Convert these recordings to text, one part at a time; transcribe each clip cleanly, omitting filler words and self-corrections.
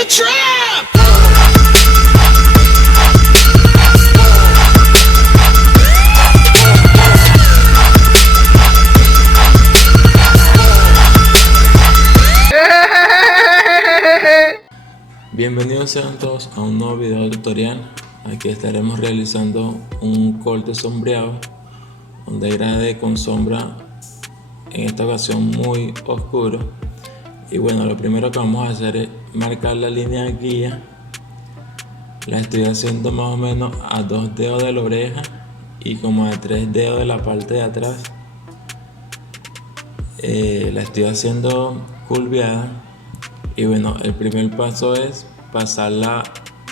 a trap. Bienvenidos sean todos a un nuevo video tutorial. Aquí estaremos realizando un corte sombreado, un degradé con sombra, en esta ocasión muy oscuro. Y bueno, lo primero que vamos a hacer es marcar la línea guía. La estoy haciendo más o menos a 2 dedos de la oreja y como a 3 dedos de la parte de atrás. La estoy haciendo curveada. Y bueno, el primer paso es pasarla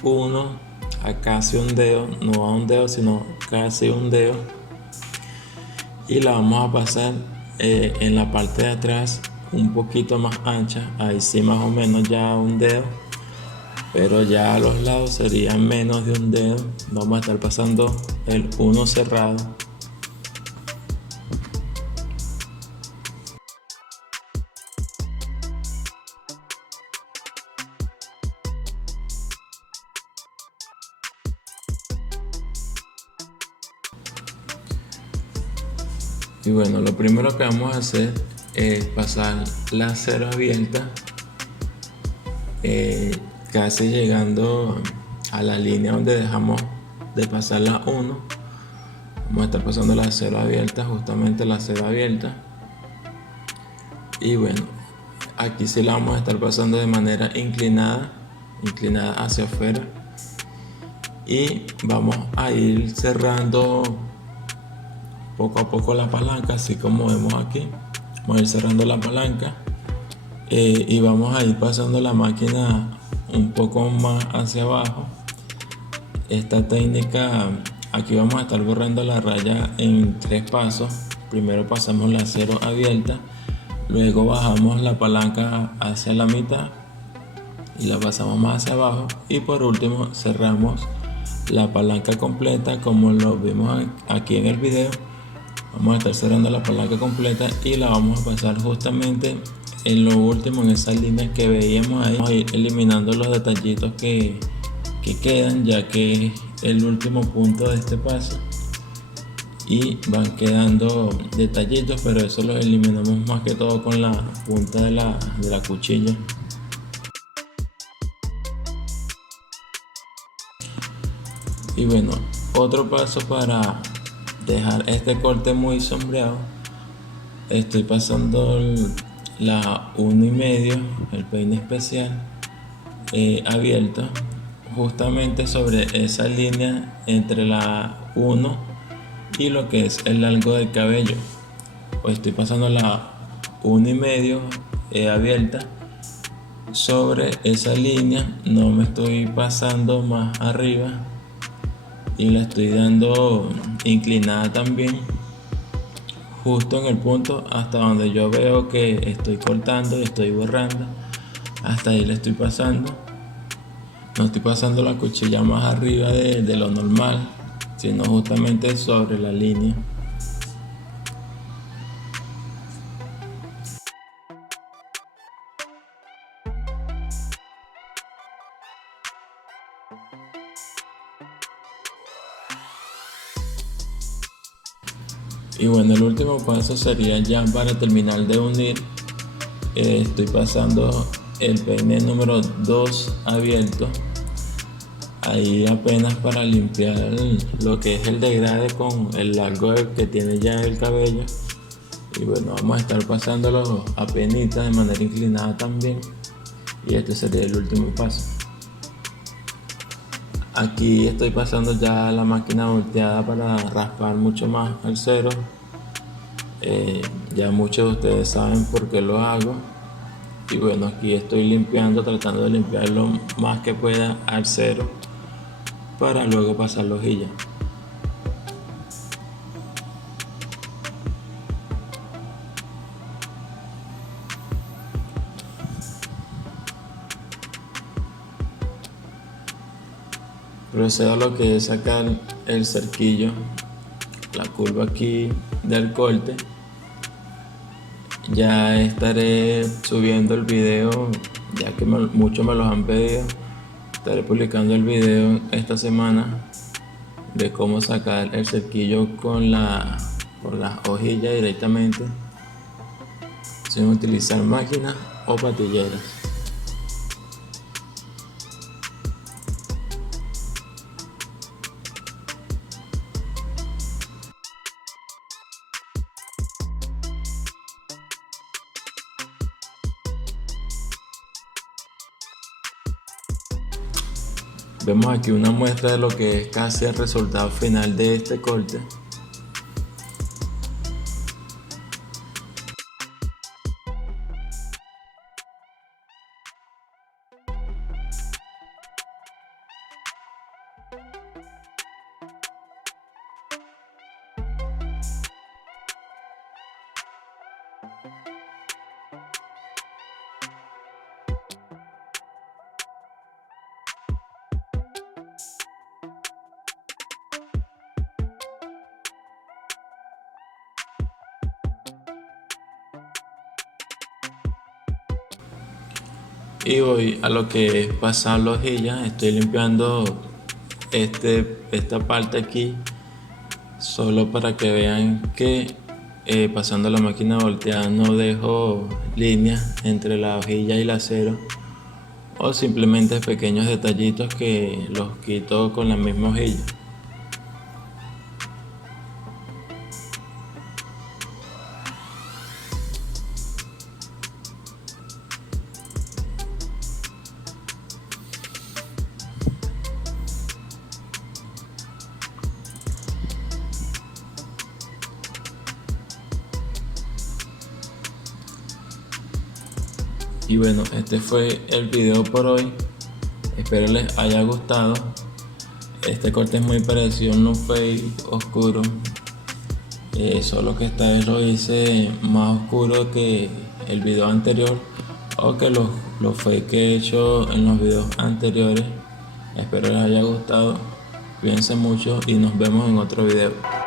1 a casi un dedo, no a un dedo sino casi un dedo, y la vamos a pasar en la parte de atrás un poquito más ancha, ahí sí más o menos ya un dedo, pero ya a los lados serían menos de un dedo. Vamos a estar pasando el 1 cerrado. Y bueno, lo primero que vamos a hacer es pasar la cero abierta, casi llegando a la línea donde dejamos de pasar la 1. Vamos a estar pasando la cero abierta, justamente la cero abierta. Y bueno, aquí sí la vamos a estar pasando de manera inclinada hacia afuera. Y vamos a ir cerrando poco a poco la palanca, así como vemos aquí. Vamos a ir cerrando la palanca y vamos a ir pasando la máquina un poco más hacia abajo. Esta técnica, aquí vamos a estar borrando la raya en 3 pasos. Primero pasamos la cero abierta, luego bajamos la palanca hacia la mitad y la pasamos más hacia abajo, y por último cerramos la palanca completa como lo vimos aquí en el video. Vamos a estar cerrando la palanca completa y la vamos a pasar justamente en lo último, en esas líneas que veíamos ahí. Vamos a ir eliminando los detallitos que quedan, ya que es el último punto de este paso, y van quedando detallitos, pero eso los eliminamos más que todo con la punta de la cuchilla. Y bueno, otro paso para dejar este corte muy sombreado, estoy pasando la 1,5, el peine especial abierto, justamente sobre esa línea entre la 1 y lo que es el largo del cabello. Pues estoy pasando la 1,5 abierta sobre esa línea, no me estoy pasando más arriba, y la estoy dando inclinada también, justo en el punto hasta donde yo veo que estoy cortando y estoy borrando. Hasta ahí le estoy pasando. No estoy pasando la cuchilla más arriba de lo normal, sino justamente sobre la línea. Y bueno, el último paso sería ya para terminar de unir. Estoy pasando el peine número 2 abierto, ahí apenas para limpiar lo que es el degradé con el largo que tiene ya el cabello. Y bueno, vamos a estar pasándolo apenas de manera inclinada también, y este sería el último paso. Aquí estoy pasando ya la máquina volteada para raspar mucho más al cero. Ya muchos de ustedes saben por qué lo hago. Y bueno, aquí estoy limpiando, tratando de limpiar lo más que pueda al cero para luego pasar la hojilla. Procedo a lo que es sacar el cerquillo, la curva aquí del corte. Ya estaré subiendo el video ya que muchos me los han pedido. Estaré publicando el video esta semana de cómo sacar el cerquillo por las hojillas directamente sin utilizar máquinas o patilleras. Vemos aquí una muestra de lo que es casi el resultado final de este corte. Y voy a lo que es pasar la hojilla. Estoy limpiando esta parte aquí solo para que vean que pasando la máquina volteada no dejo líneas entre la hojilla y el acero, o simplemente pequeños detallitos que los quito con la misma hojilla. Y bueno, este fue el video por hoy. Espero les haya gustado. Este corte es muy parecido a un fade oscuro, solo que esta vez lo hice más oscuro que el video anterior, o que los fade que he hecho en los videos anteriores. Espero les haya gustado. Cuídense mucho y nos vemos en otro video.